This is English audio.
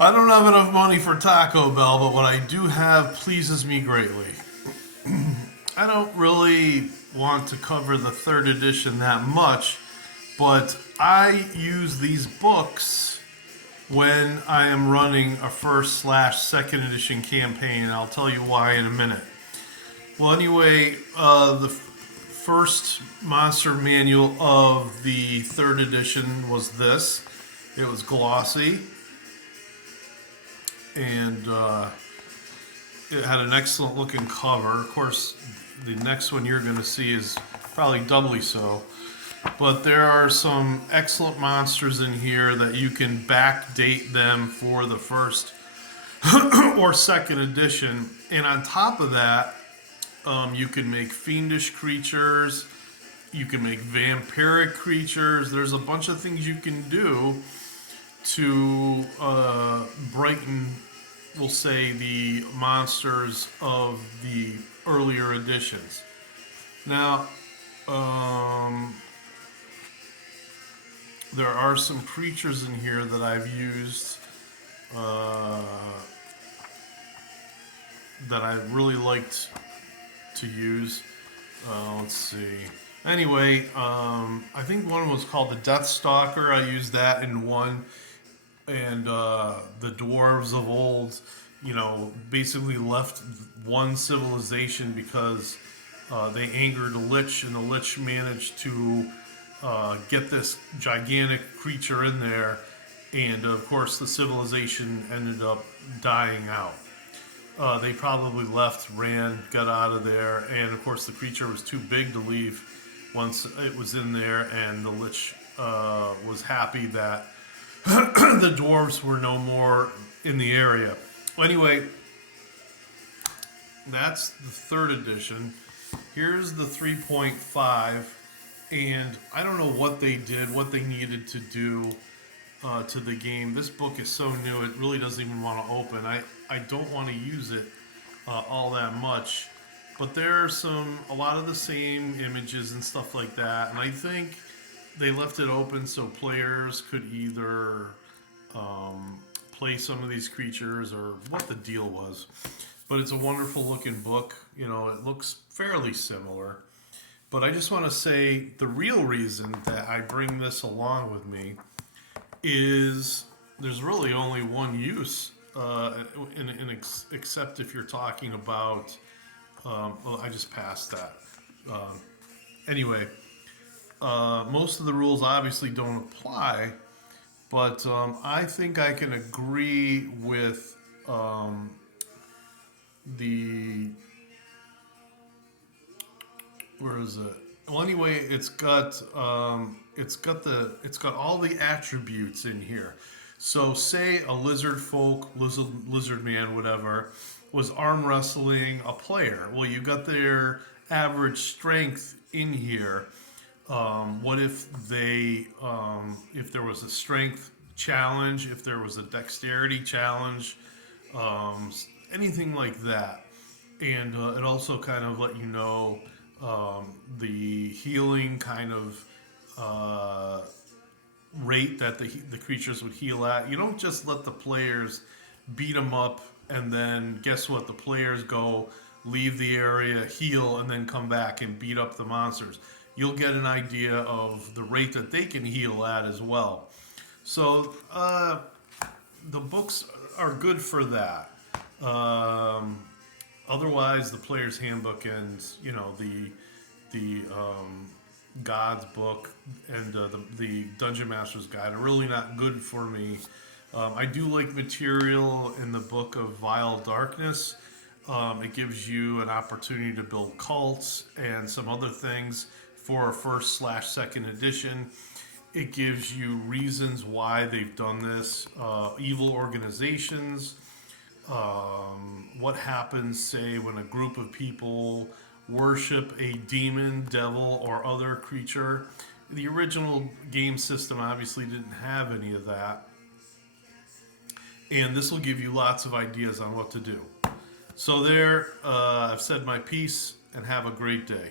I don't have enough money for Taco Bell, but what I do have pleases me greatly. I don't really want to cover the third edition that much, but I use these books when I am running a first slash second edition campaign. I'll tell you why in a minute. Well, anyway, the first monster manual of the third edition was this. It was glossy, and it had an excellent looking cover. Of course, the next one you're going to see is probably doubly so. But there are some excellent monsters in here that you can backdate them for the first or second edition. And on top of that, you can make fiendish creatures. You can make vampiric creatures. There's a bunch of things you can do to brighten, we'll say, the monsters of the earlier editions. Now, there are some creatures in here that I've used uh, that I really liked to use. Let's see. Anyway, I think one was called the Death Stalker. I used that in one, and the dwarves of old, basically left one civilization because they angered a lich, and the lich managed to get this gigantic creature in there, and of course the civilization ended up dying out. They probably left, ran, got out of there, and of course the creature was too big to leave once it was in there, and the lich was happy that the dwarves were no more in the area. Anyway, that's the third edition. Here's the 3.5, and I don't know what they did, what they needed to do to the game. This book is so new, it really doesn't even want to open. I don't want to use it all that much, but there are a lot of the same images and stuff like that, and I think they left it open so players could either play some of these creatures or what the deal was. But it's a wonderful looking book. It looks fairly similar. But I just want to say the real reason that I bring this along with me is there's really only one use, except if you're talking about. Well, I just passed that. Anyway, most of the rules obviously don't apply, but I think I can agree with the where is it? Well, anyway, it's got all the attributes in here. So, say a lizard folk, lizard man, whatever, was arm wrestling a player. Well, you got their average strength in here. What if if there was a strength challenge, if there was a dexterity challenge, um, anything like that, and it also kind of let you know the healing kind of uh, rate that the creatures would heal at. You don't just let the players beat them up and then guess what? The players go leave the area, heal, and then come back and beat up the monsters. You'll get an idea of the rate that they can heal at as well. So the books are good for that. Um, Otherwise, the player's handbook and the God's book and the Dungeon Master's Guide are really not good for me. I do like material in the book of Vile Darkness. It gives you an opportunity to build cults and some other things for a first slash second edition. It gives you reasons why they've done this. Evil organizations. What happens, say, when a group of people worship a demon, devil, or other creature. The original game system obviously didn't have any of that. And this will give you lots of ideas on what to do. So, I've said my piece, and have a great day.